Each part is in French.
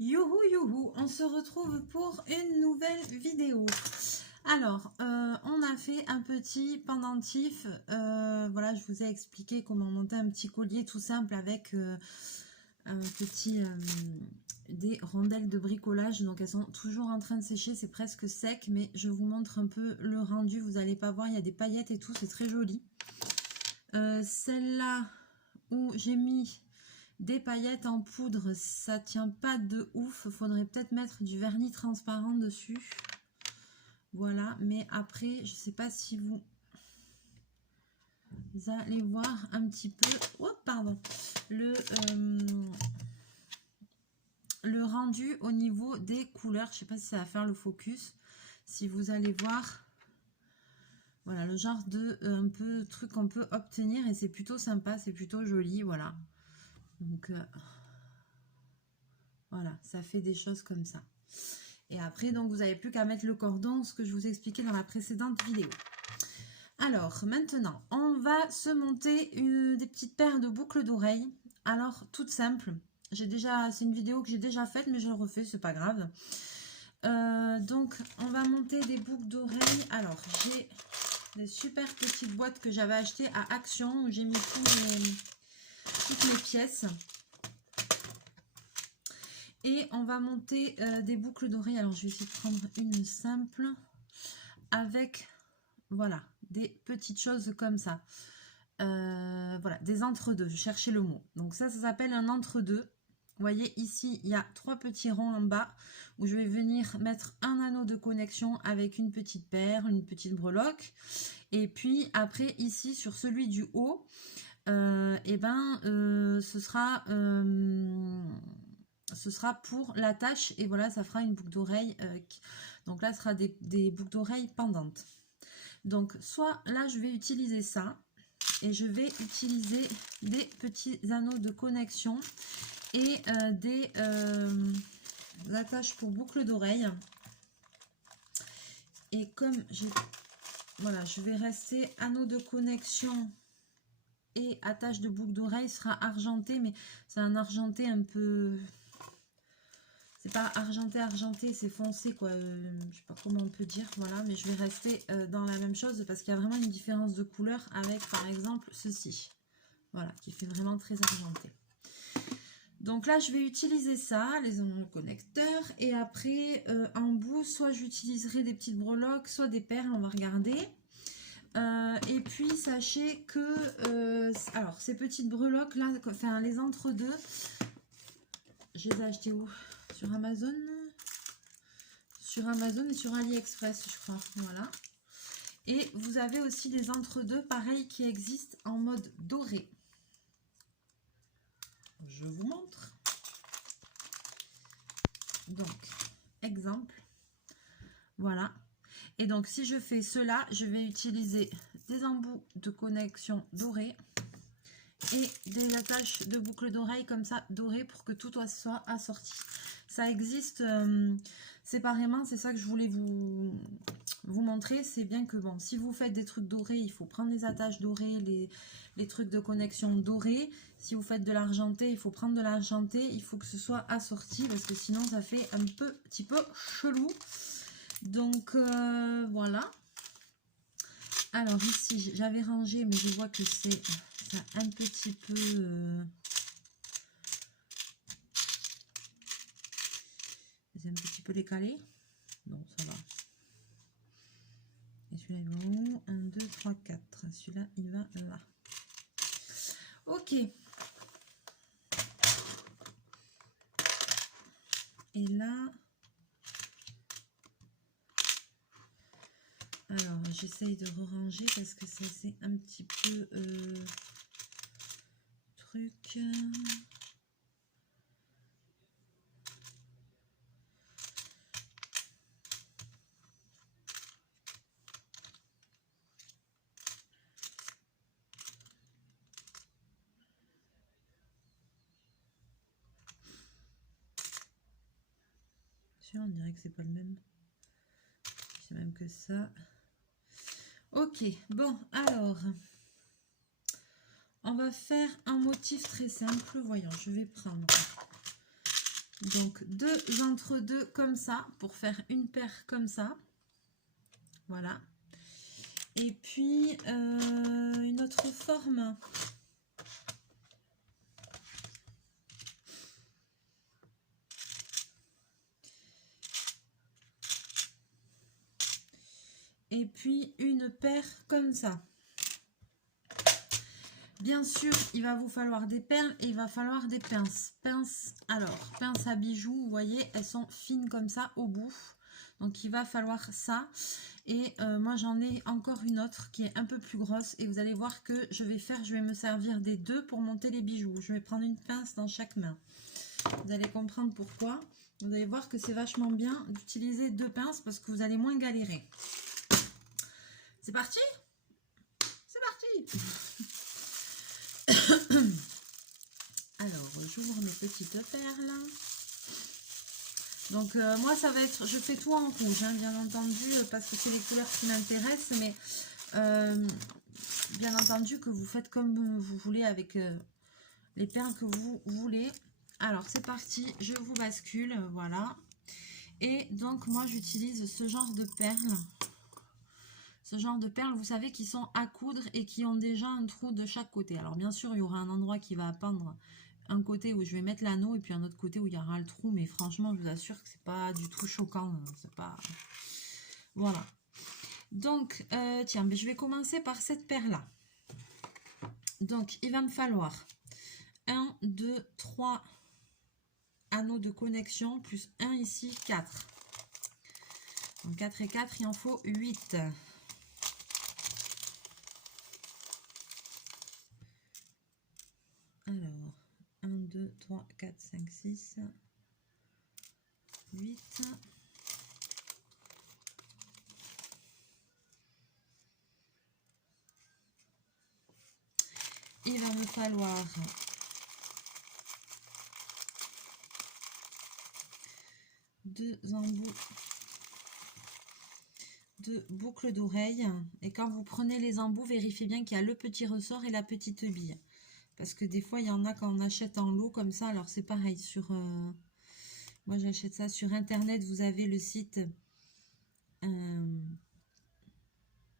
Youhou youhou, on se retrouve pour une nouvelle vidéo. Alors, on a fait un petit pendentif. Voilà, je vous ai expliqué comment monter un petit collier tout simple avec un petit des rondelles de bricolage. Donc, elles sont toujours en train de sécher, c'est presque sec, mais je vous montre un peu le rendu. Vous n'allez pas voir, il y a des paillettes et tout, c'est très joli. Celle-là où j'ai mis des paillettes en poudre, ça tient pas de ouf. Faudrait peut-être mettre du vernis transparent dessus. Voilà, mais après, je sais pas si vous allez voir un petit peu. Oh, pardon. Le rendu au niveau des couleurs. Je sais pas si ça va faire le focus. Si vous allez voir. Voilà, le genre de un peu truc qu'on peut obtenir. Et c'est plutôt sympa, c'est plutôt joli. Voilà. Donc, voilà, ça fait des choses comme ça. Et après, donc, vous n'avez plus qu'à mettre le cordon, ce que je vous expliquais dans la précédente vidéo. Alors, maintenant, on va se monter des petites paires de boucles d'oreilles. Alors, toutes simples. C'est une vidéo que j'ai déjà faite, mais je le refais, c'est pas grave. Donc, on va monter des boucles d'oreilles. Alors, j'ai des super petites boîtes que j'avais achetées à Action, où j'ai mis toutes mes pièces. Et on va monter des boucles d'oreilles. Alors, je vais essayer de prendre une simple avec, voilà, des petites choses comme ça. Voilà, des entre-deux. Je cherchais le mot. Donc ça s'appelle un entre-deux. Vous voyez, ici, il y a 3 petits ronds en bas où je vais venir mettre un anneau de connexion avec une petite perle, une petite breloque. Et puis, après, ici, sur celui du haut, ce sera pour l'attache et voilà, ça fera une boucle d'oreille. Donc là, ce sera des boucles d'oreilles pendantes. Donc, soit là, je vais utiliser ça et je vais utiliser des petits anneaux de connexion et des attaches pour boucles d'oreilles. Et comme voilà, je vais rester anneau de connexion et attache de boucle d'oreille sera argenté, mais c'est un argenté un peu... C'est pas argenté, c'est foncé, quoi. Je sais pas comment on peut dire, voilà. Mais je vais rester dans la même chose parce qu'il y a vraiment une différence de couleur avec, par exemple, ceci. Voilà, qui fait vraiment très argenté. Donc là, je vais utiliser ça, les anneaux connecteurs. Et après, en bout, soit j'utiliserai des petites breloques, soit des perles, on va regarder. Et puis, sachez que... alors, ces petites breloques, là, enfin, les entre-deux, je les ai achetées où? Sur Amazon et sur AliExpress, je crois. Voilà. Et vous avez aussi des entre-deux, pareil, qui existent en mode doré. Je vous montre. Donc, exemple. Voilà. Et donc, si je fais cela, je vais utiliser des embouts de connexion dorés et des attaches de boucles d'oreilles comme ça, dorées, pour que tout soit assorti. Ça existe séparément, c'est ça que je voulais vous montrer. C'est bien que, bon, si vous faites des trucs dorés, il faut prendre les attaches dorées, les trucs de connexion dorés. Si vous faites de l'argenté, il faut prendre de l'argenté. Il faut que ce soit assorti parce que sinon, ça fait un petit peu chelou. Donc, voilà. Alors, ici, j'avais rangé, mais je vois que c'est un petit peu... c'est un petit peu décalé. Non, ça va. Et celui-là, il va où? 1, 2, 3, 4. Celui-là, il va là. Ok. Et là... alors, j'essaye de ranger parce que ça, c'est un petit peu... truc... on dirait que c'est pas le même. C'est même que ça. Ok, bon, alors, on va faire un motif très simple. Voyons, je vais prendre Donc 2 entre-deux comme ça pour faire une paire comme ça. Voilà. Et puis une autre forme. Et puis une paire comme ça. Bien sûr, il va vous falloir des perles et il va falloir des pinces. Pinces, alors, pinces à bijoux, vous voyez, elles sont fines comme ça au bout. Donc, il va falloir ça. Et moi, j'en ai encore une autre qui est un peu plus grosse. Et vous allez voir que je vais me servir des deux pour monter les bijoux. Je vais prendre une pince dans chaque main. Vous allez comprendre pourquoi. Vous allez voir que c'est vachement bien d'utiliser 2 pinces parce que vous allez moins galérer. C'est parti? C'est parti! Alors, j'ouvre mes petites perles. Donc, moi, ça va être... Je fais tout en rouge, hein, bien entendu, parce que c'est les couleurs qui m'intéressent. Mais, bien entendu, que vous faites comme vous voulez avec les perles que vous voulez. Alors, c'est parti. Je vous bascule, voilà. Et donc, moi, j'utilise ce genre de perles. Ce genre de perles, vous savez, qui sont à coudre et qui ont déjà un trou de chaque côté. Alors, bien sûr, il y aura un endroit qui va pendre un côté où je vais mettre l'anneau et puis un autre côté où il y aura le trou. Mais franchement, je vous assure que c'est pas du tout choquant. C'est pas... Voilà. Donc, tiens, mais je vais commencer par cette paire-là. Donc, il va me falloir 1, 2, 3 anneaux de connexion, plus 1 ici, 4. Donc, 4 et 4, il en faut 8. Alors, 1, 2, 3, 4, 5, 6, 8. Il va me falloir 2 embouts de boucles d'oreilles. Et quand vous prenez les embouts, vérifiez bien qu'il y a le petit ressort et la petite bille. Parce que des fois, il y en a quand on achète en lot comme ça. Alors, c'est pareil. Moi, j'achète ça sur Internet. Vous avez le site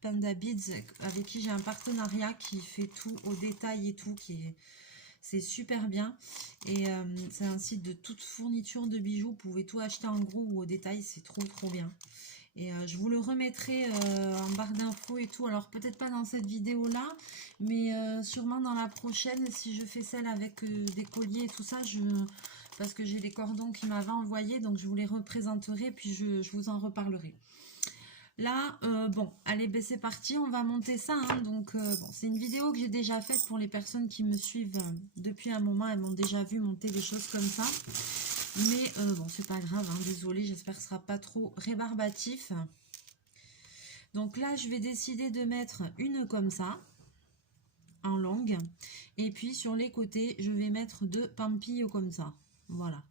Panda Beads avec qui j'ai un partenariat qui fait tout au détail et tout. C'est super bien. Et c'est un site de toute fourniture de bijoux. Vous pouvez tout acheter en gros ou au détail. C'est trop bien. Et je vous le remettrai en barre d'infos et tout. Alors peut-être pas dans cette vidéo là, mais sûrement dans la prochaine, si je fais celle avec des colliers et tout ça, parce que j'ai les cordons qui m'avaient envoyé, donc je vous les représenterai, puis je vous en reparlerai. Là, bon, allez, ben c'est parti, on va monter ça. Hein, donc, bon, c'est une vidéo que j'ai déjà faite pour les personnes qui me suivent depuis un moment. Elles m'ont déjà vu monter des choses comme ça. Mais bon, c'est pas grave, hein, désolée, j'espère que ce sera pas trop rébarbatif. Donc là, je vais décider de mettre une comme ça, en longue. Et puis sur les côtés, je vais mettre 2 pampilles comme ça. Voilà.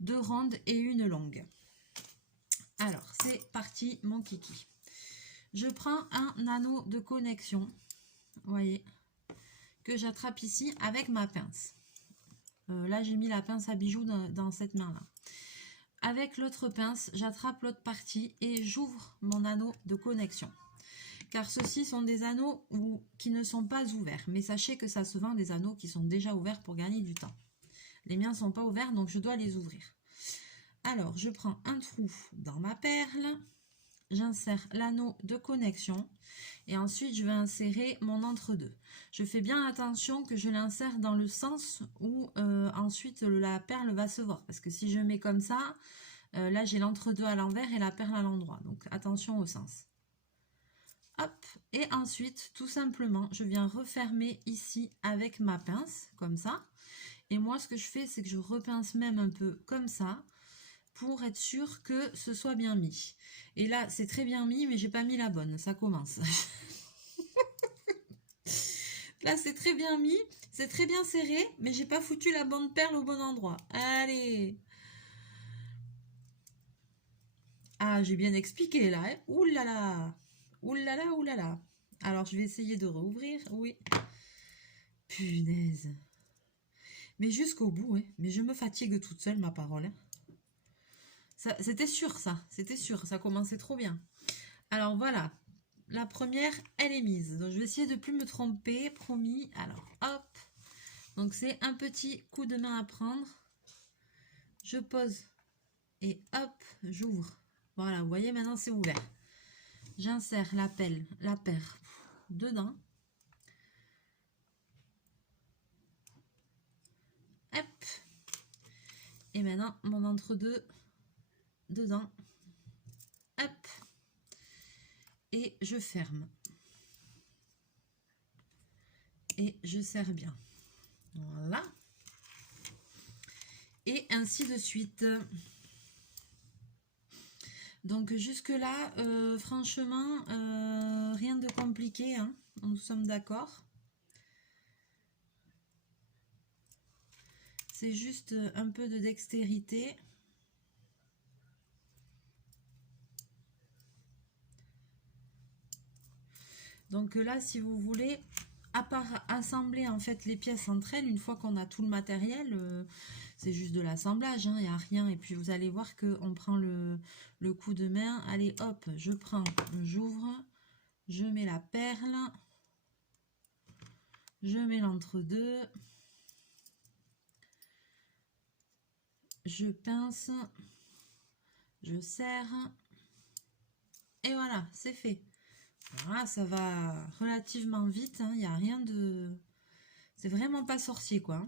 2 rondes et une longue. Alors, c'est parti, mon kiki. Je prends un anneau de connexion, vous voyez, que j'attrape ici avec ma pince. Là, j'ai mis la pince à bijoux dans cette main-là. Avec l'autre pince, j'attrape l'autre partie et j'ouvre mon anneau de connexion. Car ceux-ci sont des anneaux qui ne sont pas ouverts. Mais sachez que ça se vend des anneaux qui sont déjà ouverts pour gagner du temps. Les miens ne sont pas ouverts, donc je dois les ouvrir. Alors, je prends un trou dans ma perle. J'insère l'anneau de connexion. Et ensuite, je vais insérer mon entre-deux. Je fais bien attention que je l'insère dans le sens où ensuite la perle va se voir. Parce que si je mets comme ça, là j'ai l'entre-deux à l'envers et la perle à l'endroit. Donc attention au sens. Hop. Et ensuite, tout simplement, je viens refermer ici avec ma pince, comme ça. Et moi, ce que je fais, c'est que je repince même un peu comme ça, pour être sûr que ce soit bien mis. Et là, c'est très bien mis, mais j'ai pas mis la bonne. Ça commence. Là, c'est très bien mis, c'est très bien serré, mais j'ai pas foutu la bonne perle au bon endroit. Allez. Ah, j'ai bien expliqué là. Hein. Ouh là là. Ouh là là, ouh là là. Alors, je vais essayer de rouvrir. Oui. Punaise. Mais jusqu'au bout, hein. Mais je me fatigue toute seule, ma parole. Hein. C'était sûr, ça. C'était sûr. Ça commençait trop bien. Alors, voilà. La première, elle est mise. Donc, je vais essayer de plus me tromper, promis. Alors, hop. Donc, c'est un petit coup de main à prendre. Je pose et hop, j'ouvre. Voilà, vous voyez, maintenant, c'est ouvert. J'insère la paire dedans. Hop. Et maintenant, mon entre-deux dedans. Hop. Et je ferme. Et je serre bien. Voilà. Et ainsi de suite. Donc jusque-là, franchement, rien de compliqué. Hein, nous sommes d'accord. C'est juste un peu de dextérité. Donc là, si vous voulez, à part assembler en fait les pièces entre elles, une fois qu'on a tout le matériel, c'est juste de l'assemblage, hein, il n'y a rien. Et puis vous allez voir qu'on prend le coup de main. Allez, hop, je prends, j'ouvre, je mets la perle, je mets l'entre-deux, je pince, je serre, et voilà, c'est fait. Voilà, ça va relativement vite, hein, il n'y a rien de... C'est vraiment pas sorcier, quoi.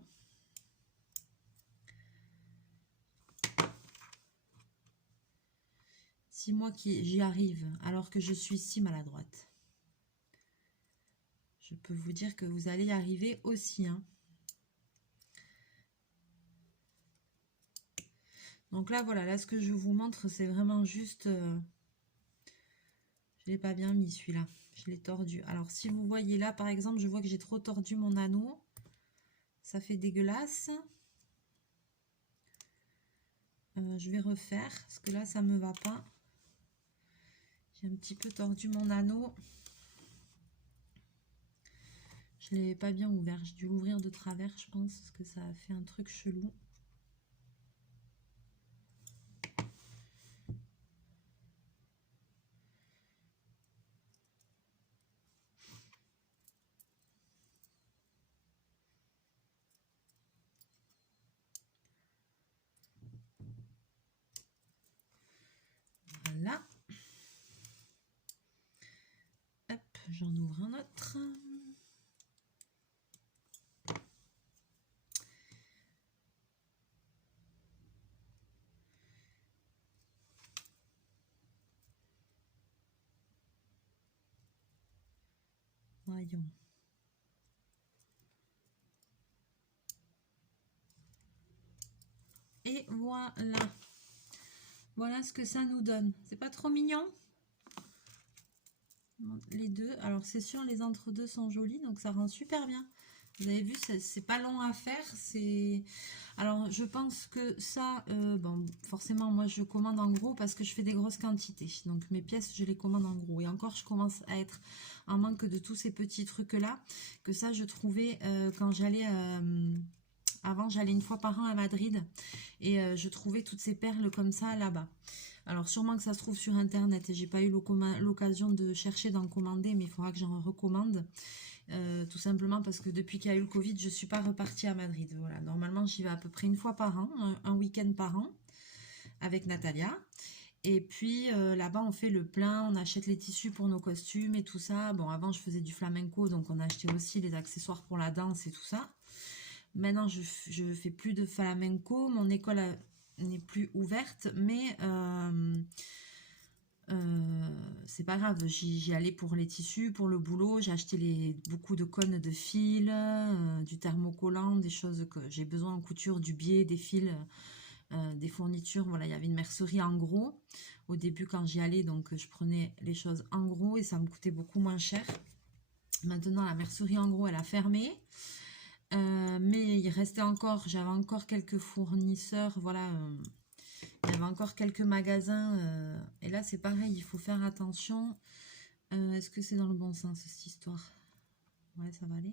Si moi j'y arrive, alors que je suis si maladroite, je peux vous dire que vous allez y arriver aussi, hein. Donc là, voilà, là, ce que je vous montre, c'est vraiment juste... je l'ai pas bien mis, celui-là. Je l'ai tordu. Alors, si vous voyez là, par exemple, je vois que j'ai trop tordu mon anneau. Ça fait dégueulasse. Je vais refaire, parce que là, ça me va pas. J'ai un petit peu tordu mon anneau. Je l'ai pas bien ouvert. J'ai dû l'ouvrir de travers, je pense, parce que ça a fait un truc chelou. Voilà. Hop, j'en ouvre un autre. Voyons. Et voilà. Voilà ce que ça nous donne. C'est pas trop mignon? Les deux. Alors c'est sûr, les entre-deux sont jolis, donc ça rend super bien. Vous avez vu, c'est pas long à faire. Alors je pense que ça, bon, forcément moi je commande en gros parce que je fais des grosses quantités. Donc mes pièces je les commande en gros. Et encore je commence à être en manque de tous ces petits trucs là. Que ça je trouvais quand j'allais... avant j'allais une fois par an à Madrid. Et je trouvais toutes ces perles comme ça là-bas. Alors sûrement que ça se trouve sur internet et j'ai pas eu l'occasion de chercher d'en commander, mais il faudra que j'en recommande. Tout simplement parce que depuis qu'il y a eu le Covid, je suis pas repartie à Madrid. Voilà, normalement j'y vais à peu près une fois par an, un week-end par an avec Natalia. Et puis là-bas on fait le plein, on achète les tissus pour nos costumes et tout ça. Bon, avant je faisais du flamenco, donc on achetait aussi les accessoires pour la danse et tout ça. Maintenant je fais plus de flamenco, mon école n'est plus ouverte, mais c'est pas grave, j'y allais pour les tissus, pour le boulot, j'ai acheté beaucoup de cônes de fil, du thermocollant, des choses que j'ai besoin en couture, du biais, des fils, des fournitures. Voilà, il y avait une mercerie en gros au début quand j'y allais, donc je prenais les choses en gros et ça me coûtait beaucoup moins cher. Maintenant la mercerie en gros elle a fermé. Mais il restait encore, j'avais encore quelques fournisseurs, voilà, il y avait encore quelques magasins, et là c'est pareil, il faut faire attention. Est-ce que c'est dans le bon sens cette histoire? Ouais, ça va aller.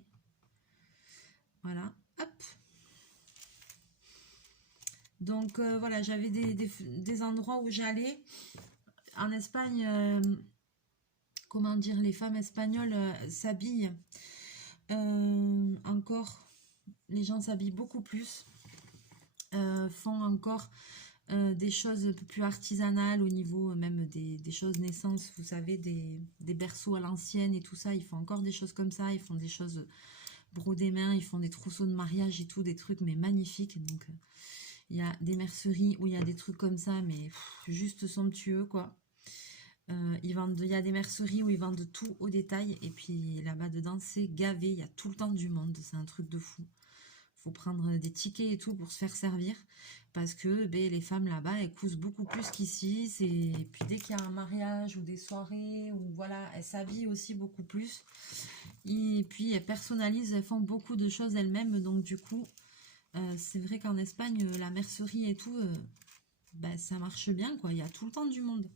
Voilà, hop. Donc voilà, j'avais des endroits où j'allais. En Espagne, comment dire, les femmes espagnoles s'habillent encore. Les gens s'habillent beaucoup plus. Font encore des choses un peu plus artisanales au niveau même des choses naissances, vous savez, des berceaux à l'ancienne et tout ça. Ils font encore des choses comme ça. Ils font des choses brodées main. Ils font des trousseaux de mariage et tout, des trucs mais magnifiques. Donc il y a des merceries où il y a des trucs comme ça, mais juste somptueux, quoi. Il y a des merceries où ils vendent tout au détail. Et puis là-bas dedans, c'est gavé. Il y a tout le temps du monde. C'est un truc de fou. Faut prendre des tickets et tout pour se faire servir. Parce que ben, les femmes là-bas, elles cousent beaucoup plus qu'ici. Et puis dès qu'il y a un mariage ou des soirées, ou voilà, elles s'habillent aussi beaucoup plus. Et puis elles personnalisent, elles font beaucoup de choses elles-mêmes. Donc du coup, c'est vrai qu'en Espagne, la mercerie et tout, ben, ça marche bien, quoi. Il y a tout le temps du monde.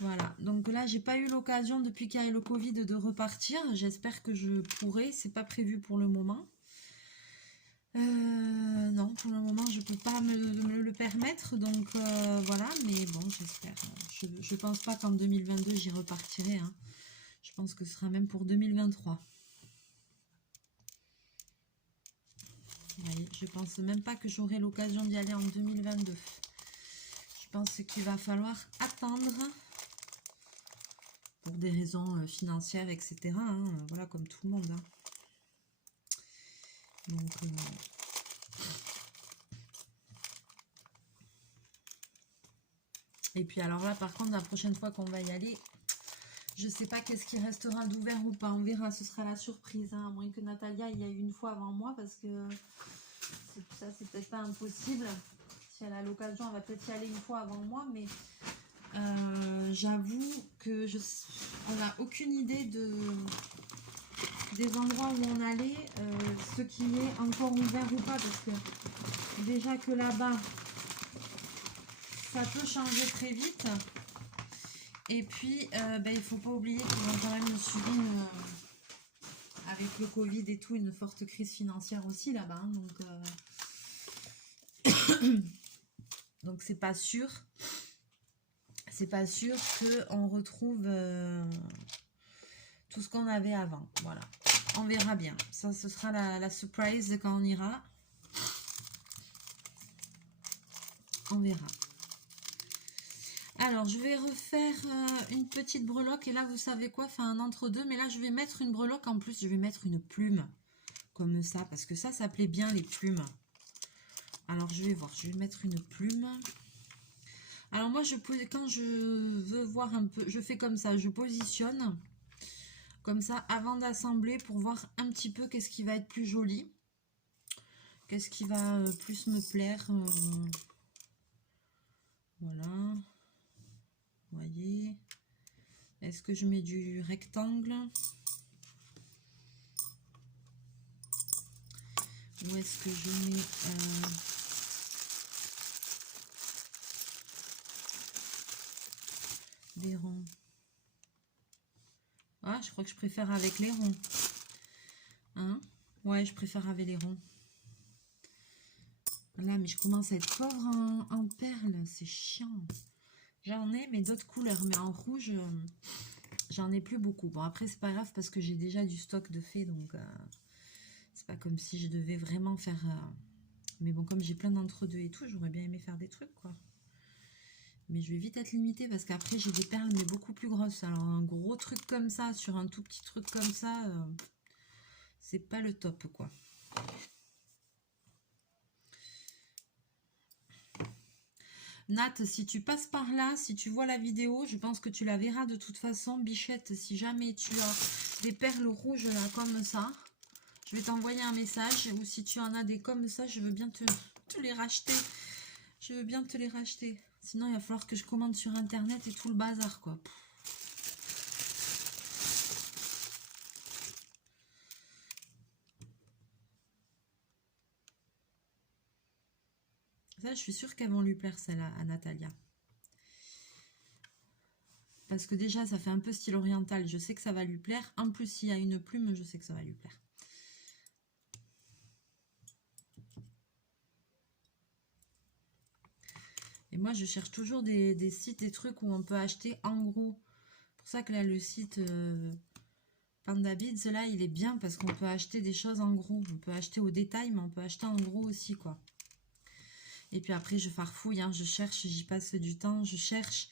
Voilà, donc là, j'ai pas eu l'occasion depuis qu'il y a eu le Covid de repartir. J'espère que je pourrai. C'est pas prévu pour le moment. Non, pour le moment, je peux pas me le permettre. Donc voilà, mais bon, j'espère. Je pense pas qu'en 2022, j'y repartirai. Hein. Je pense que ce sera même pour 2023. Vous voyez, je pense même pas que j'aurai l'occasion d'y aller en 2022. Je pense qu'il va falloir attendre pour des raisons financières, etc. Hein, voilà, comme tout le monde. Hein. Donc, et puis alors là, par contre, la prochaine fois qu'on va y aller, je sais pas qu'est-ce qui restera d'ouvert ou pas. On verra, ce sera la surprise. Hein, à moins que Natalia y aille une fois avant moi, parce que ça, c'est peut-être pas impossible. Si elle a l'occasion, elle va peut-être y aller une fois avant moi, mais j'avoue que on n'a aucune idée des endroits où on allait, ce qui est encore ouvert ou pas, parce que déjà que là-bas, ça peut changer très vite. Et puis, ben, il ne faut pas oublier qu'ils ont quand même subi, avec le Covid et tout, une forte crise financière aussi là-bas. Hein, donc c'est pas sûr. C'est pas sûr qu'on retrouve tout ce qu'on avait avant. Voilà. On verra bien. Ça, ce sera la surprise quand on ira. On verra. Alors, je vais refaire une petite breloque. Et là, vous savez quoi? Faire un entre-deux. Mais là, je vais mettre une breloque. En plus, je vais mettre une plume. Comme ça. Parce que ça plaît bien, les plumes. Alors, je vais voir. Je vais mettre une plume. Alors, moi, quand je veux voir un peu, je fais comme ça. Je positionne. Comme ça, avant d'assembler. Pour voir un petit peu qu'est-ce qui va être plus joli. Qu'est-ce qui va plus me plaire. Voilà. Vous voyez. Est-ce que je mets du rectangle? Ou est-ce que je mets des ronds? Ah, je crois que je préfère avec les ronds. Hein? Ouais, je préfère avec les ronds. Là, mais je commence à être pauvre en perles. C'est chiant. J'en ai, mais d'autres couleurs. Mais en rouge, j'en ai plus beaucoup. Bon, après, c'est pas grave parce que j'ai déjà du stock de fait. Donc, c'est pas comme si je devais vraiment faire... Mais bon, comme j'ai plein d'entre-deux et tout, j'aurais bien aimé faire des trucs, quoi. Mais je vais vite être limitée parce qu'après, j'ai des perles, mais beaucoup plus grosses. Alors, un gros truc comme ça, sur un tout petit truc comme ça, c'est pas le top, quoi. Nat, si tu passes par là, si tu vois la vidéo, je pense que tu la verras de toute façon. Bichette, si jamais tu as des perles rouges là, comme ça, je vais t'envoyer un message. Ou si tu en as des comme ça, je veux bien te les racheter. Je veux bien te les racheter. Sinon, il va falloir que je commande sur Internet et tout le bazar, quoi. Ça, je suis sûre qu'elles vont lui plaire, celle à Natalia. Parce que déjà, ça fait un peu style oriental. Je sais que ça va lui plaire. En plus, s'il y a une plume, je sais que ça va lui plaire. Et moi, je cherche toujours des sites, des trucs où on peut acheter en gros. C'est pour ça que là, le site Panda Beads, là, il est bien parce qu'on peut acheter des choses en gros. On peut acheter au détail, mais on peut acheter en gros aussi, quoi. Et puis après, je farfouille, hein, je cherche, j'y passe du temps, je cherche.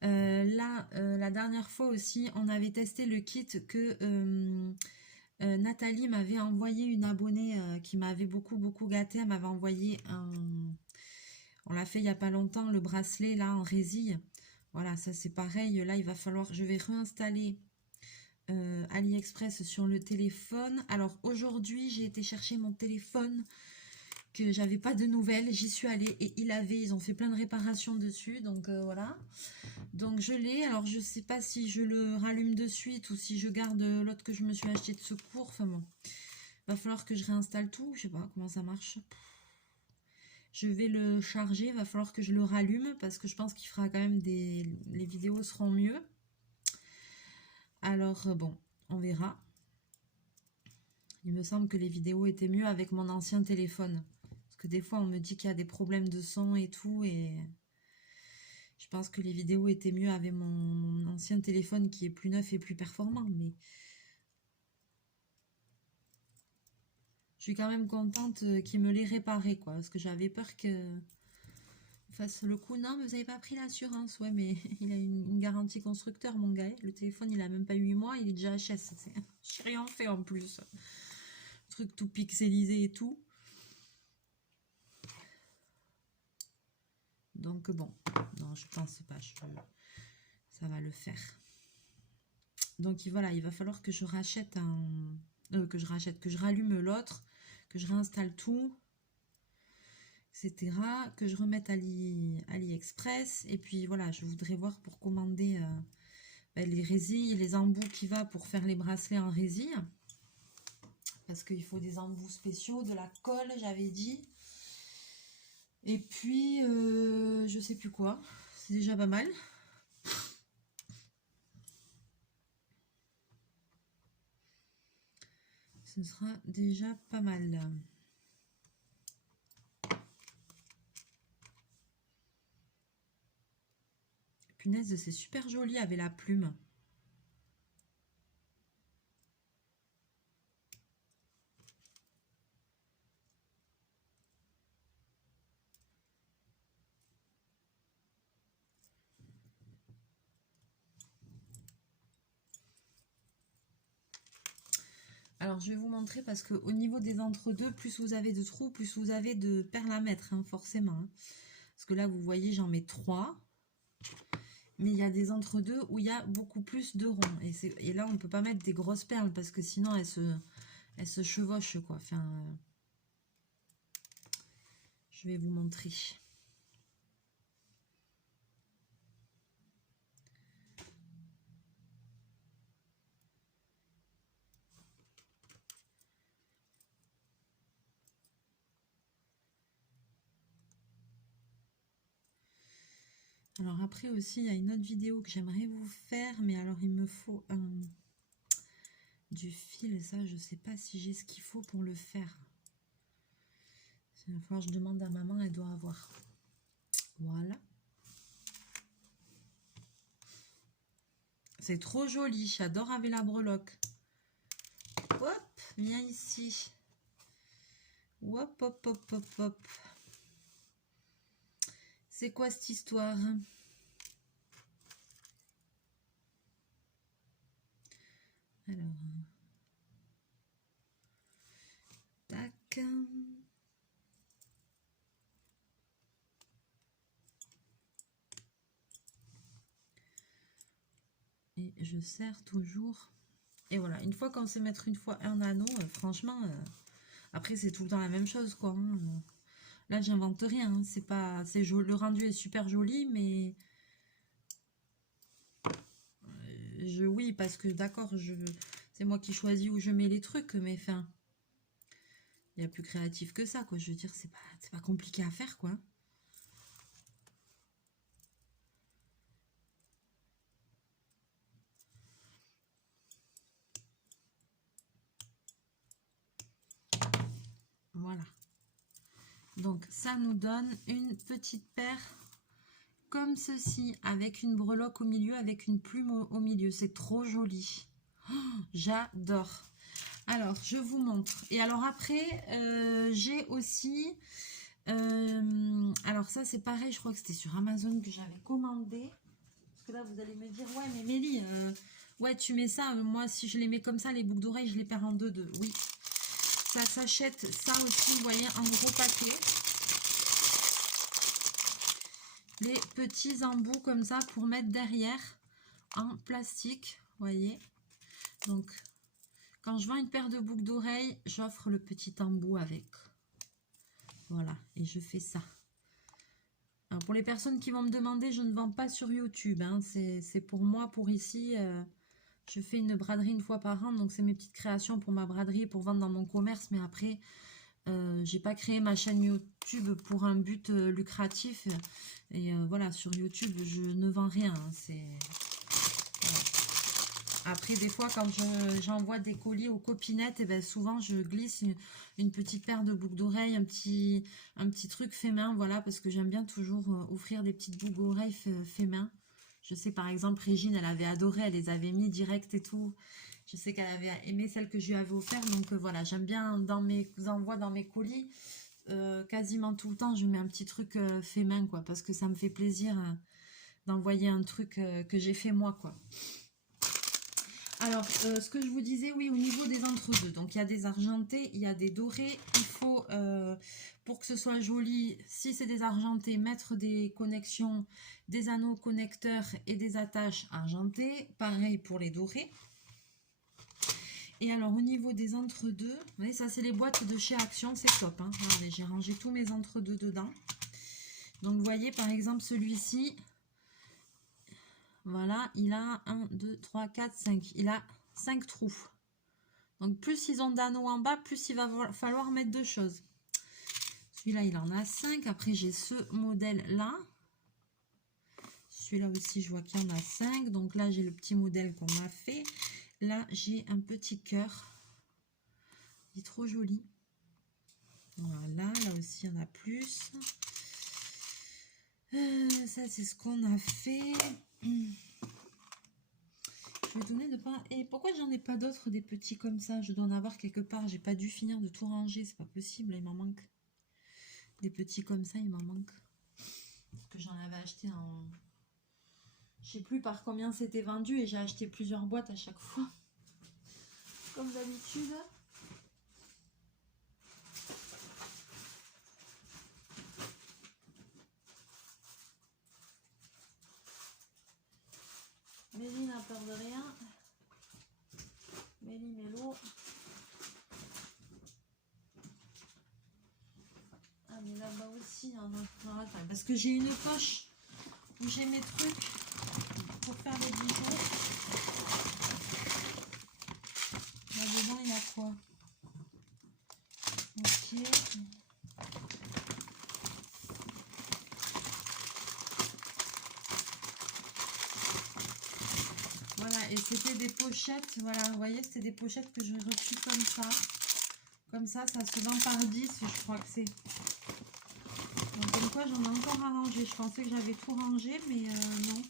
Là, la dernière fois aussi, on avait testé le kit que Nathalie m'avait envoyé, une abonnée qui m'avait beaucoup gâté. Elle m'avait envoyé on l'a fait il n'y a pas longtemps, le bracelet là en résille. Voilà, ça c'est pareil. Là, il va falloir, je vais réinstaller AliExpress sur le téléphone. Alors aujourd'hui, j'ai été chercher mon téléphone que j'avais pas de nouvelles. J'y suis allée et ils ont fait plein de réparations dessus. Donc voilà. Donc je l'ai. Alors je sais pas si je le rallume de suite ou si je garde l'autre que je me suis acheté de secours. Enfin bon, va falloir que je réinstalle tout. Je sais pas comment ça marche. Je vais le charger. Va falloir que je le rallume parce que je pense qu'il fera quand même les vidéos seront mieux. Alors bon, on verra. Il me semble que les vidéos étaient mieux avec mon ancien téléphone. Parce que des fois, on me dit qu'il y a des problèmes de son et tout. Et je pense que les vidéos étaient mieux avec mon ancien téléphone qui est plus neuf et plus performant. Mais je suis quand même contente qu'il me l'ait réparé, quoi. Parce que j'avais peur que fasse le coup. Non, mais vous n'avez pas pris l'assurance. Ouais, mais il a une garantie constructeur, mon gars. Le téléphone, il a même pas 8 mois. Il est déjà HS. J'ai rien fait en plus. Truc tout pixelisé et tout. Donc bon, non, je pense pas, ça va le faire. Donc voilà, il va falloir que je rachète que je rallume l'autre, que je réinstalle tout, etc. Que je remette AliExpress. Et puis voilà, je voudrais voir pour commander les résilles, les embouts qui va pour faire les bracelets en résille. Parce qu'il faut des embouts spéciaux, de la colle, j'avais dit. Et puis, je sais plus quoi. C'est déjà pas mal. Ce sera déjà pas mal. Punaise, c'est super joli avec la plume. Alors, je vais vous montrer parce qu'au niveau des entre-deux, plus vous avez de trous, plus vous avez de perles à mettre, hein, forcément. Hein. Parce que là, vous voyez, j'en mets 3. Mais il y a des entre-deux où il y a beaucoup plus de ronds. Et là, on ne peut pas mettre des grosses perles parce que sinon, elles se chevauchent, quoi. Enfin, je vais vous montrer. Alors après aussi, il y a une autre vidéo que j'aimerais vous faire, mais alors il me faut du fil, ça je sais pas si j'ai ce qu'il faut pour le faire. Il va falloir que je demande à maman, elle doit avoir. Voilà. C'est trop joli, j'adore avec la breloque. Hop, viens ici. Hop, hop, hop, hop, hop. C'est quoi cette histoire? Alors, tac. Et je serre toujours. Et voilà, une fois qu'on sait mettre une fois un anneau, franchement, après c'est tout le temps la même chose, quoi. Hein. Là, j'invente rien. Hein. C'est pas, c'est le rendu est super joli, mais oui, parce que d'accord, c'est moi qui choisis où je mets les trucs, mais enfin, il y a plus créatif que ça, quoi. Je veux dire, c'est pas compliqué à faire, quoi. Voilà. Donc, ça nous donne une petite paire comme ceci, avec une breloque au milieu, avec une plume au milieu. C'est trop joli. Oh, j'adore. Alors, je vous montre. Et alors après, j'ai aussi... alors ça, c'est pareil, je crois que c'était sur Amazon que j'avais commandé. Parce que là, vous allez me dire, ouais, mais Mélie, ouais, tu mets ça. Moi, si je les mets comme ça, les boucles d'oreilles, je les perds en deux. Oui, ça s'achète, ça aussi, vous voyez, en gros paquet. Les petits embouts comme ça pour mettre derrière en plastique, vous voyez. Donc, quand je vends une paire de boucles d'oreilles, j'offre le petit embout avec. Voilà, et je fais ça. Alors, pour les personnes qui vont me demander, je ne vends pas sur YouTube. Hein, c'est pour moi, pour ici. Je fais une braderie une fois par an, donc c'est mes petites créations pour ma braderie, pour vendre dans mon commerce. Mais après, j'ai pas créé ma chaîne YouTube pour un but lucratif. Et voilà, sur YouTube, je ne vends rien. Hein, voilà. Après, des fois, quand j'envoie des colis aux copinettes, et ben souvent, je glisse une petite paire de boucles d'oreilles, un petit truc fait main, voilà, parce que j'aime bien toujours offrir des petites boucles d'oreilles fait main. Je sais, par exemple, Régine, elle avait adoré, elle les avait mis direct et tout. Je sais qu'elle avait aimé celle que je lui avais offert, donc voilà, j'aime bien dans mes envois, dans mes colis, quasiment tout le temps, je mets un petit truc fait main, quoi, parce que ça me fait plaisir d'envoyer un truc que j'ai fait moi, quoi. Alors, ce que je vous disais, oui, au niveau des entre-deux, donc il y a des argentés, il y a des dorés. Il faut, pour que ce soit joli, si c'est des argentés, mettre des connexions, des anneaux connecteurs et des attaches argentées. Pareil pour les dorés. Et alors, au niveau des entre-deux, vous voyez, ça c'est les boîtes de chez Action, c'est top. Hein. Regardez, j'ai rangé tous mes entre-deux dedans. Donc, vous voyez, par exemple, celui-ci... Voilà, il a 1, 2, 3, 4, 5. Il a 5 trous. Donc, plus ils ont d'anneaux en bas, plus il va falloir mettre de choses. Celui-là, il en a 5. Après, j'ai ce modèle-là. Celui-là aussi, je vois qu'il y en a 5. Donc là, j'ai le petit modèle qu'on m'a fait. Là, j'ai un petit cœur. Il est trop joli. Voilà, là aussi, il y en a plus. Ça, c'est ce qu'on a fait. Je vais donner de pas. Et pourquoi j'en ai pas d'autres des petits comme ça? Je dois en avoir quelque part. J'ai pas dû finir de tout ranger. C'est pas possible. Il m'en manque. Des petits comme ça, il m'en manque. Parce que j'en avais acheté en... Je sais plus par combien c'était vendu. Et j'ai acheté plusieurs boîtes à chaque fois. Comme d'habitude. Mélie n'a peur de rien. Mélie Mélo. Ah mais là-bas aussi, il y en a. Non, attends, parce que j'ai une poche où j'ai mes trucs pour faire les bijoux. Là-dedans, il y a quoi? Ok. Voilà, et c'était des pochettes, voilà, vous voyez, c'était des pochettes que j'ai reçues comme ça. Comme ça se vend par 10, je crois que c'est. Donc comme quoi, j'en ai encore à ranger. Je pensais que j'avais tout rangé, mais non.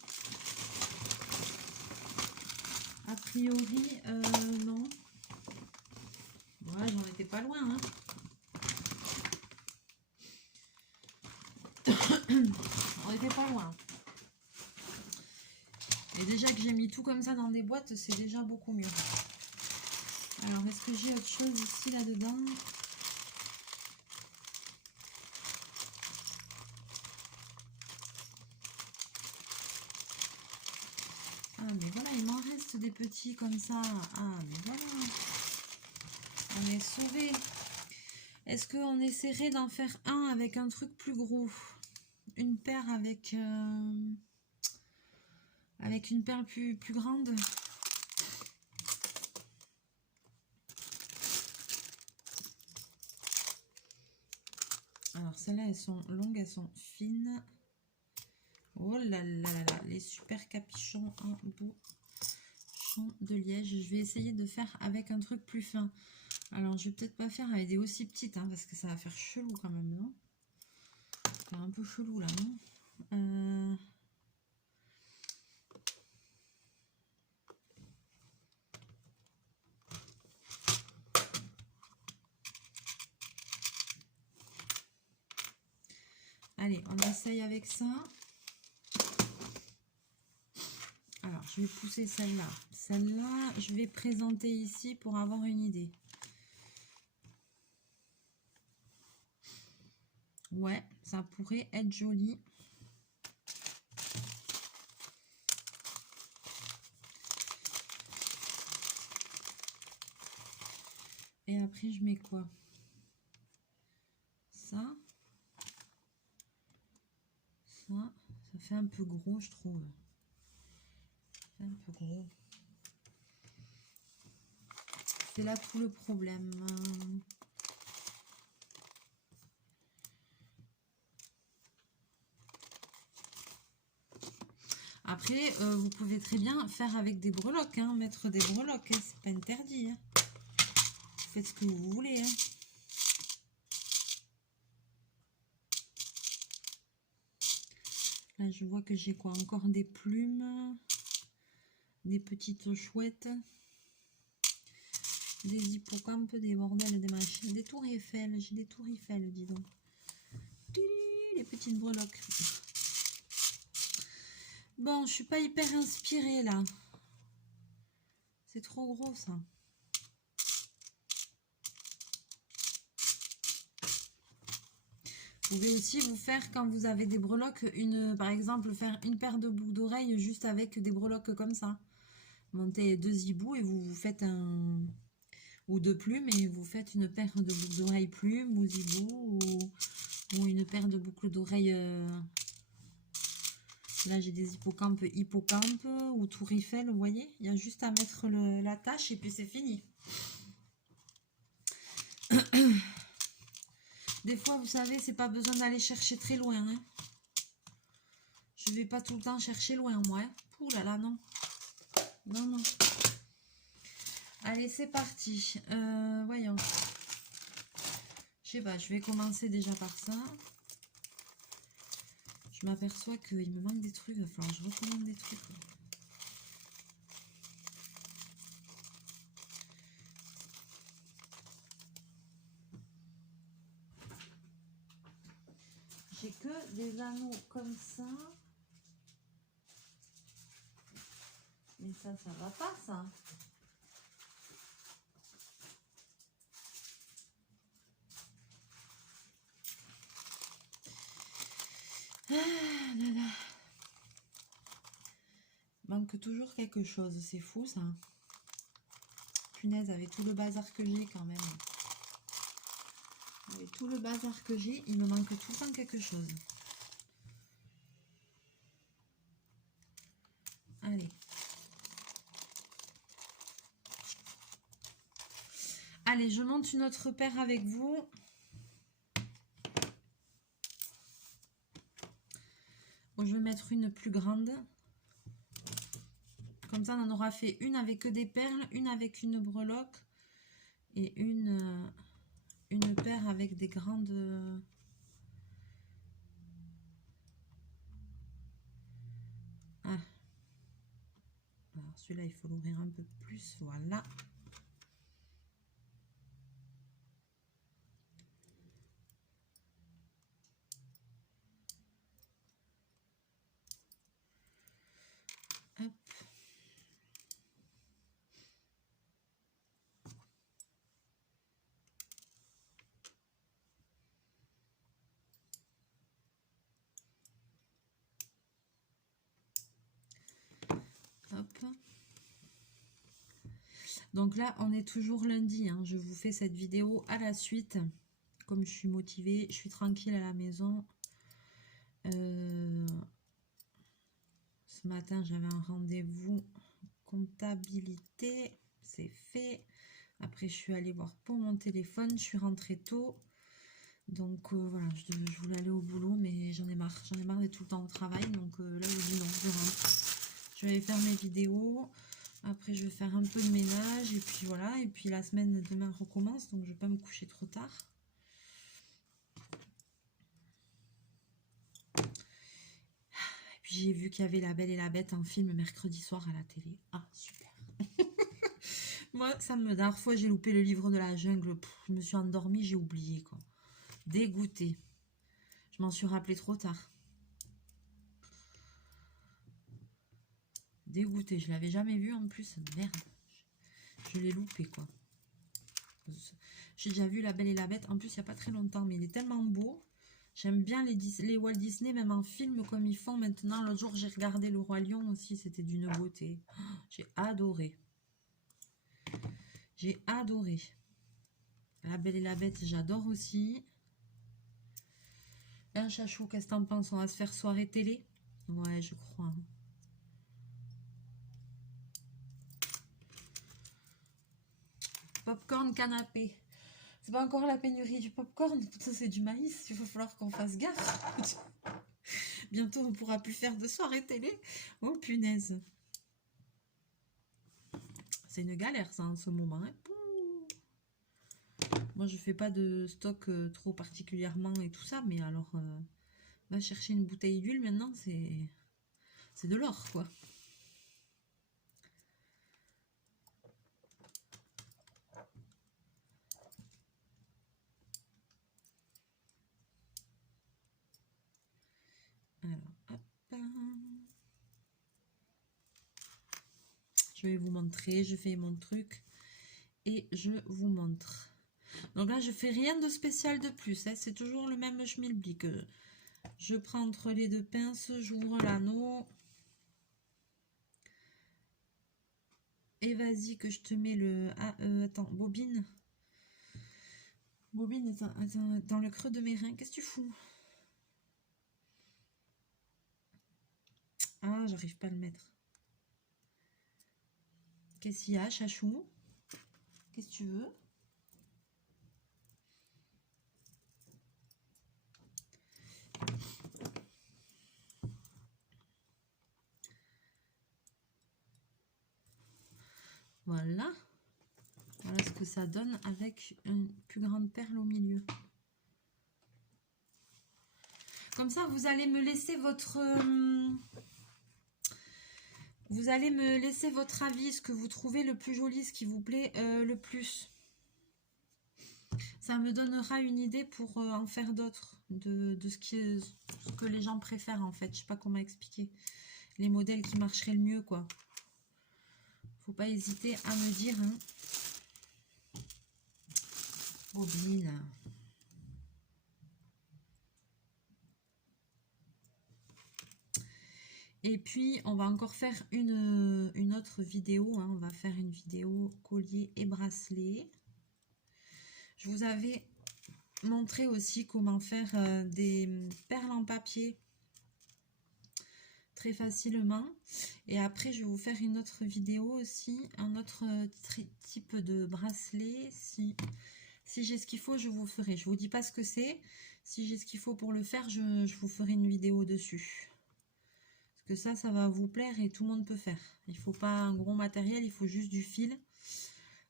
A priori, non. Ouais, j'en étais pas loin, hein. On était pas loin. Et déjà que j'ai mis tout comme ça dans des boîtes, c'est déjà beaucoup mieux. Alors, est-ce que j'ai autre chose ici, là-dedans? Ah, mais voilà, il m'en reste des petits comme ça. Ah, mais voilà. On est sauvés. Est-ce qu'on essaierait d'en faire un avec un truc plus gros? Une paire avec une perle plus grande? Alors, celles-là, elles sont longues, elles sont fines. Oh là là là là, les super capuchons en bouchon de liège. Je vais essayer de faire avec un truc plus fin. Alors, je vais peut-être pas faire avec des aussi petites, hein, parce que ça va faire chelou quand même, non? C'est un peu chelou là, non? Allez, on essaye avec ça. Alors, je vais pousser celle-là. Celle-là, je vais présenter ici pour avoir une idée. Ouais, ça pourrait être joli. Et après, je mets quoi? Ça. Ça fait un peu gros, je trouve. Ça fait un peu gros. C'est là tout le problème. Après, vous pouvez très bien faire avec des breloques, hein, mettre des breloques, hein, c'est pas interdit. Hein. Vous faites ce que vous voulez. Hein. Là, je vois que j'ai quoi? Encore des plumes, des petites chouettes, des hippocampes, des bordels, des machines, des tours Eiffel. J'ai des tours Eiffel, dis donc. Les petites breloques. Bon, je suis pas hyper inspirée là. C'est trop gros ça. Vous pouvez aussi vous faire, quand vous avez des breloques, par exemple, faire une paire de boucles d'oreilles juste avec des breloques comme ça. Montez 2 hiboux et vous faites un... ou 2 plumes et vous faites une paire de boucles d'oreilles plumes ou hiboux ou une paire de boucles d'oreilles... Là, j'ai des hippocampes ou tour Eiffel, vous voyez. Il y a juste à mettre la tâche et puis c'est fini. Des fois, vous savez, c'est pas besoin d'aller chercher très loin. Hein. Je vais pas tout le temps chercher loin, moi. Hein. Ouh là là, non. Non, non. Allez, c'est parti. Voyons. Je sais pas, je vais commencer déjà par ça. Je m'aperçois qu'il me manque des trucs. Enfin, je recommande des trucs. J'ai que des anneaux comme ça. Mais ça va pas, ça. Ah là là. Manque toujours quelque chose. C'est fou, ça. Punaise, avec tout le bazar que j'ai quand même. Avec tout le bazar que j'ai, il me manque tout le temps quelque chose. Allez. Allez, je monte une autre paire avec vous. Bon, je vais mettre une plus grande. Comme ça, on en aura fait une avec que des perles, une avec une breloque et une paire avec des grandes... Ah. Alors, celui-là, il faut l'ouvrir un peu plus. Voilà. Hop. Hop. Donc là, on est toujours lundi. Hein. Je vous fais cette vidéo à la suite. Comme je suis motivée, je suis tranquille à la maison. Ce matin, j'avais un rendez-vous comptabilité. C'est fait. Après, je suis allée voir pour mon téléphone. Je suis rentrée tôt. Donc voilà, je voulais aller au boulot, mais j'en ai marre. J'en ai marre d'être tout le temps au travail. Donc là, je dis non, je rentre. Je vais aller faire mes vidéos. Après, je vais faire un peu de ménage. Et puis voilà. Et puis la semaine demain recommence. Donc je ne vais pas me coucher trop tard. Et puis j'ai vu qu'il y avait La Belle et la Bête en film mercredi soir à la télé. Ah, super. Moi, ça me... La dernière fois, j'ai loupé le livre de la jungle. Je me suis endormie, j'ai oublié, quoi. Dégoûtée. Je m'en suis rappelé trop tard. Dégoûté, je l'avais jamais vu en plus. Merde. Je l'ai loupé quoi. J'ai déjà vu La Belle et la Bête. En plus, il n'y a pas très longtemps. Mais il est tellement beau. J'aime bien les Walt Disney, même en film comme ils font maintenant. L'autre jour, j'ai regardé Le Roi Lion aussi. C'était d'une beauté. J'ai adoré. J'ai adoré. La Belle et la Bête, j'adore aussi. Un chachou, qu'est-ce que t'en penses? On va se faire soirée télé? Ouais, je crois. Popcorn canapé. C'est pas encore la pénurie du popcorn. Ça, c'est du maïs. Il va falloir qu'on fasse gaffe. Bientôt, on pourra plus faire de soirée télé. Oh, punaise. C'est une galère, ça, en ce moment. Hein. Moi, je fais pas de stock trop particulièrement et tout ça. Mais alors, va chercher une bouteille d'huile, maintenant, c'est de l'or, quoi. Alors, hop. Je vais vous montrer, je fais mon truc et je vous montre. Donc là, je fais rien de spécial de plus. Hein. C'est toujours le même schmilblick. Je prends entre les deux pinces, j'ouvre l'anneau. Et vas-y que je te mets le... Ah, attends, bobine. Bobine, attends, dans le creux de mes reins. Qu'est-ce que tu fous? Ah, j'arrive pas à le mettre. Qu'est-ce qu'il y a, chachou? Qu'est-ce que tu veux? Voilà. Voilà ce que ça donne avec une plus grande perle au milieu. Comme ça, vous allez me laisser votre... vous allez me laisser votre avis, ce que vous trouvez le plus joli, ce qui vous plaît le plus. Ça me donnera une idée pour en faire d'autres, de ce que les gens préfèrent en fait. Je sais pas comment expliquer. Les modèles qui marcheraient le mieux, quoi. Faut pas hésiter à me dire. Hein. Bobine. Et puis, on va encore faire une autre vidéo. Hein. On va faire une vidéo collier et bracelet. Je vous avais montré aussi comment faire des perles en papier très facilement. Et après, je vais vous faire une autre vidéo aussi, un autre type de bracelet. Si j'ai ce qu'il faut, je vous ferai. Je vous dis pas ce que c'est. Si j'ai ce qu'il faut pour le faire, je vous ferai une vidéo dessus. Parce que ça va vous plaire et tout le monde peut faire. Il faut pas un gros matériel, il faut juste du fil.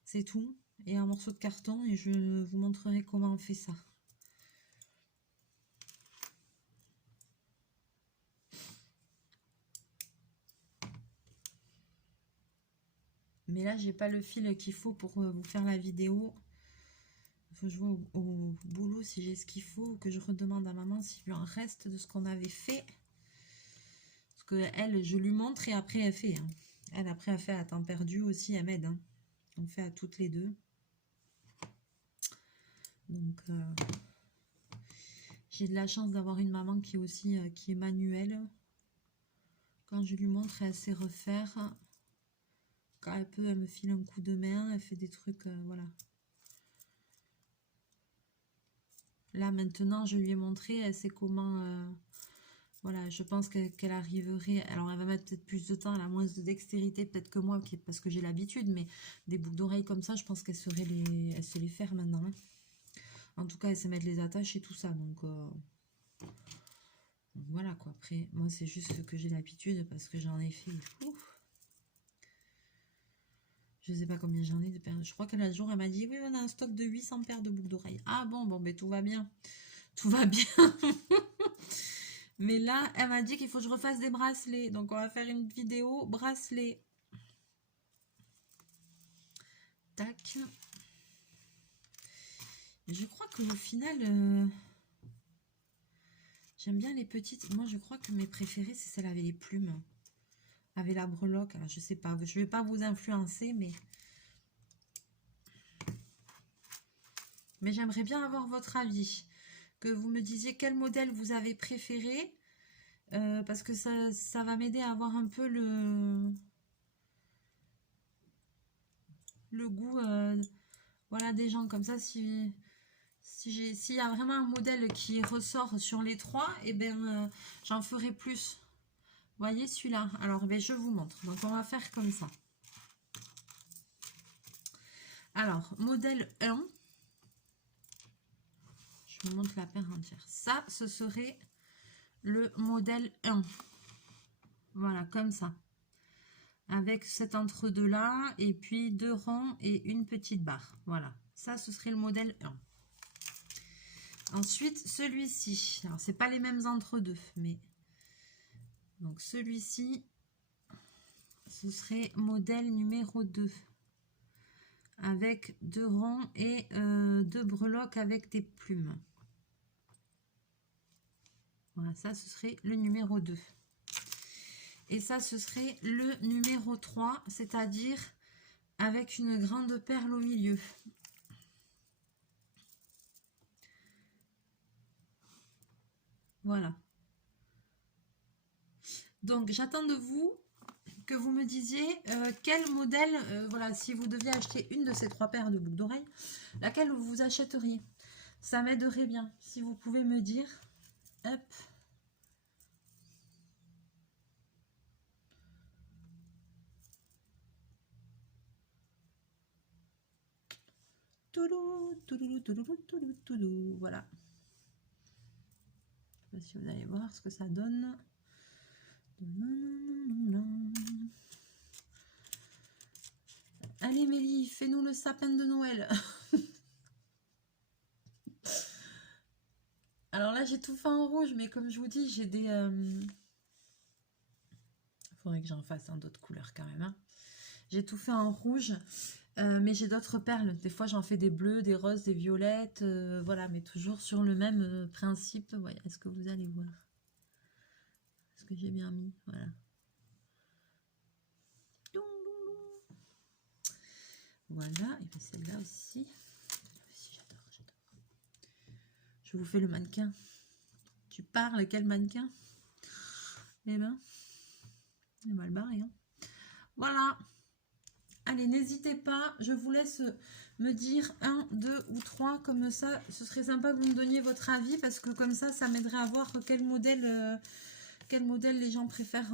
C'est tout. Et un morceau de carton et je vous montrerai comment on fait ça. Mais là, j'ai pas le fil qu'il faut pour vous faire la vidéo. Il faut que je vois au boulot si j'ai ce qu'il faut, que je redemande à maman s'il lui en reste de ce qu'on avait fait. Parce que elle, je lui montre et après elle fait. Hein. Elle, après, elle fait à temps perdu aussi, elle m'aide. Hein. On fait à toutes les deux. Donc, j'ai de la chance d'avoir une maman qui est aussi qui est manuelle. Quand je lui montre, elle sait refaire. Quand elle peut, elle me file un coup de main. Elle fait des trucs, voilà. Là, maintenant, je lui ai montré, elle sait comment... voilà, je pense qu'elle arriverait... Alors, elle va mettre peut-être plus de temps, elle a moins de dextérité peut-être que moi, parce que j'ai l'habitude, mais des boucles d'oreilles comme ça, je pense qu'elle sait les faire maintenant. Hein. En tout cas, elle sait mettre les attaches et tout ça, donc voilà, quoi. Après, moi, c'est juste que j'ai l'habitude, parce que j'en ai fait... Ouf. Je sais pas combien j'en ai de paires. Je crois qu'un jour, elle m'a dit, oui, on a un stock de 800 paires de boucles d'oreilles. Ah bon, ben tout va bien. Tout va bien. Mais là, elle m'a dit qu'il faut que je refasse des bracelets. Donc, on va faire une vidéo bracelet. Tac. Je crois qu'au final... J'aime bien les petites. Moi, je crois que mes préférées, c'est celles avec les plumes. Avec la breloque. Alors, je sais pas. Je vais pas vous influencer, mais j'aimerais bien avoir votre avis. Que vous me disiez quel modèle vous avez préféré. Parce que ça va m'aider à avoir un peu le goût voilà, des gens. Comme ça, s'il y a vraiment un modèle qui ressort sur les trois, et ben j'en ferai plus. Vous voyez celui-là. Alors, ben, je vous montre. Donc, on va faire comme ça. Alors, modèle 1. Je vous montre la paire entière. Ça, ce serait le modèle 1. Voilà, comme ça. Avec cet entre-deux là, et puis 2 ronds et une petite barre. Voilà, ça, ce serait le modèle 1. Ensuite, celui-ci. Alors, c'est pas les mêmes entre-deux, mais... Donc, celui-ci, ce serait modèle numéro 2. Avec 2 ronds et 2 breloques avec des plumes. Voilà, ça, ce serait le numéro 2. Et ça, ce serait le numéro 3, c'est-à-dire avec une grande perle au milieu. Voilà. Donc, j'attends de vous que vous me disiez quel modèle, voilà, si vous deviez acheter une de ces 3 paires de boucles d'oreilles, laquelle vous achèteriez. Ça m'aiderait bien. Si vous pouvez me dire, hop. Toulou, toulou, toulou, toulou, toulou. Voilà. Je ne sais pas si vous allez voir ce que ça donne. Allez Mélie, fais-nous le sapin de Noël. Alors là, j'ai tout fait en rouge, mais comme je vous dis, j'ai des... faudrait que j'en fasse en d'autres couleurs quand même. Hein. J'ai tout fait en rouge, mais j'ai d'autres perles. Des fois, j'en fais des bleus, des roses, des violettes. Voilà, mais toujours sur le même principe. Ouais, est-ce que vous allez voir? Est-ce que j'ai bien mis? Voilà. Voilà, et bien celle-là aussi. J'adore. Je vous fais le mannequin. Tu parles, quel mannequin? Eh ben, il est mal barré. Hein. Voilà. Allez, n'hésitez pas. Je vous laisse me dire 1, 2 ou 3. Comme ça, ce serait sympa que vous me donniez votre avis. Parce que comme ça m'aiderait à voir quel modèle les gens préfèrent.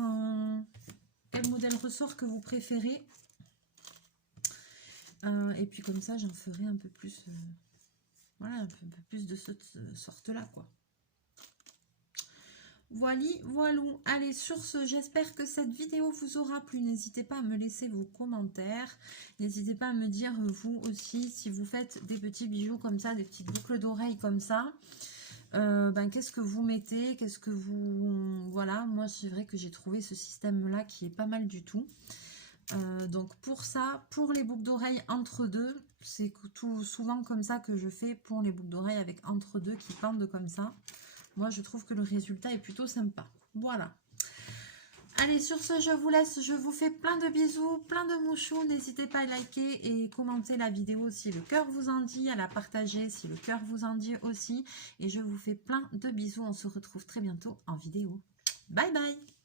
Quel modèle ressort que vous préférez. Et puis comme ça, j'en ferai un peu plus. Voilà, un peu plus de cette sorte-là, quoi. Voilou. Allez, sur ce, j'espère que cette vidéo vous aura plu. N'hésitez pas à me laisser vos commentaires. N'hésitez pas à me dire, vous aussi, si vous faites des petits bijoux comme ça, des petites boucles d'oreilles comme ça. Qu'est-ce que vous mettez? Qu'est-ce que vous... Voilà, moi, c'est vrai que j'ai trouvé ce système-là qui est pas mal du tout. Donc, pour ça, pour les boucles d'oreilles entre deux, c'est tout souvent comme ça que je fais pour les boucles d'oreilles avec entre deux qui pendent comme ça. Moi, je trouve que le résultat est plutôt sympa. Voilà. Allez, sur ce, je vous laisse. Je vous fais plein de bisous, plein de mouchous. N'hésitez pas à liker et commenter la vidéo si le cœur vous en dit, à la partager si le cœur vous en dit aussi. Et je vous fais plein de bisous. On se retrouve très bientôt en vidéo. Bye bye!